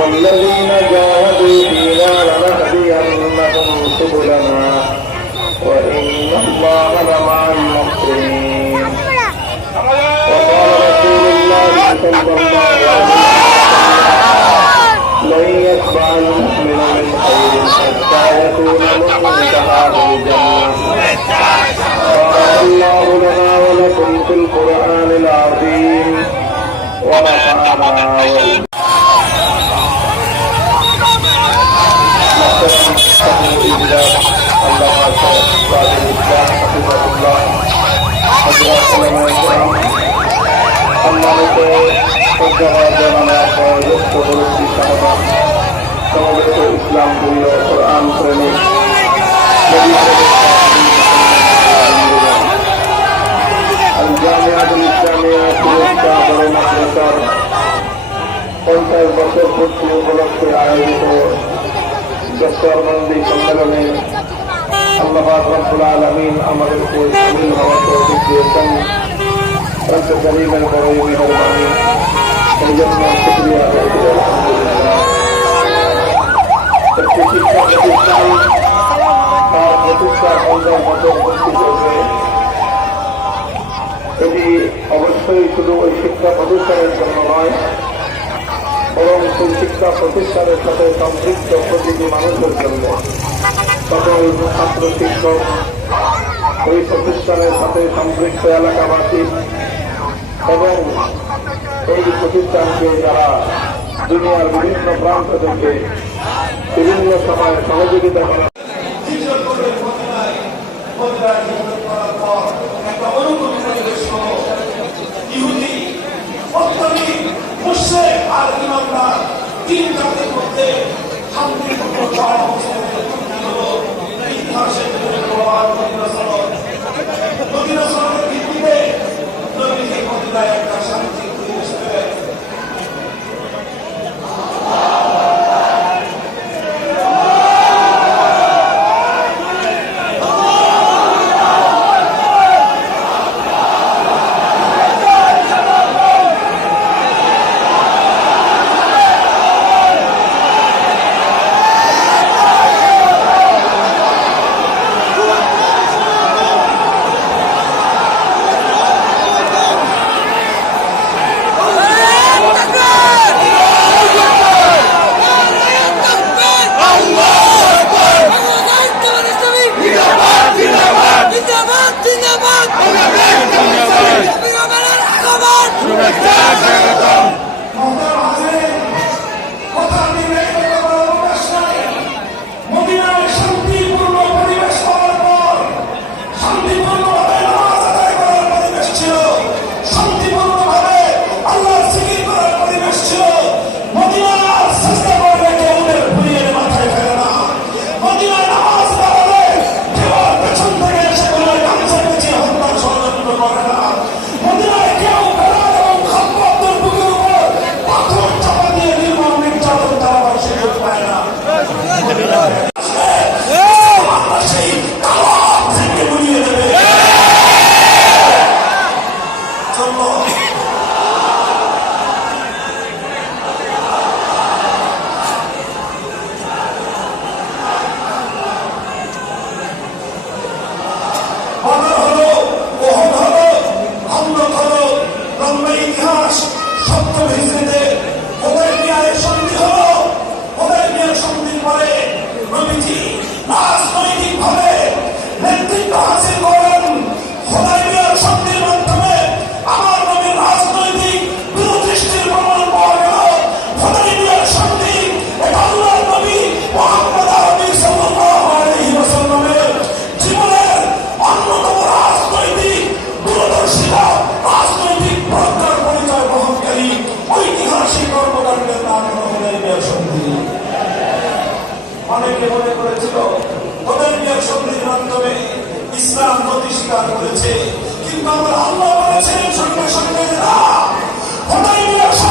والذين جاهدوا فينا لنهدينهم سبلنا وإن الله لمع المحسنين وقال رسول الله صلى الله عليه وسلم لن يتبع المؤمن من خير حتى يكون منتهاه الجنة قال الله لنا ولكم في القرآن العظيم ونفعنا সম্মানিত সমবেত ইসলাম প্রিয় কোরআন প্রেমিক জামিয়াতুল ইসলামিয়া সুরক্ষা বড় মাদ্রাসার পঞ্চাশ বছর পূর্তি উপলক্ষে আয়োজিত দস্তরবন্দি সম্মেলনে আল্লাহ রব্বুল আলমিন আমাদেরকে সামিল হওয়ার তৌফিক দিয়েছেন। परंतु गली में करो ये मेहरबानी संजत में शुक्रिया এটি অবশ্যই শুধু ওই শিক্ষা প্রতিষ্ঠানের জন্য নয় বরং সেই শিক্ষা প্রতিষ্ঠানের সাথে সম্পৃক্ত প্রতিটি মানুষের জন্য সকল ছাত্র শিক্ষক ওই প্রতিষ্ঠানের সাথে সম্পৃক্ত এলাকাবাসী এবং এই প্রতিষ্ঠানকে যারা দুনিয়ার বিভিন্ন প্রান্ত থেকে বিভিন্ন সময় সহযোগিতা করা আর ইমানদার তিন জাতির মধ্যে শান্তি the Lord. তাদেরকে মনে করেছিল। ওদের নিয়োগ মাধ্যমে ইসলাম প্রতিষ্ঠা করেছে। কিন্তু আমরা আল্লাহ বলেছেন, সঙ্গে সঙ্গে না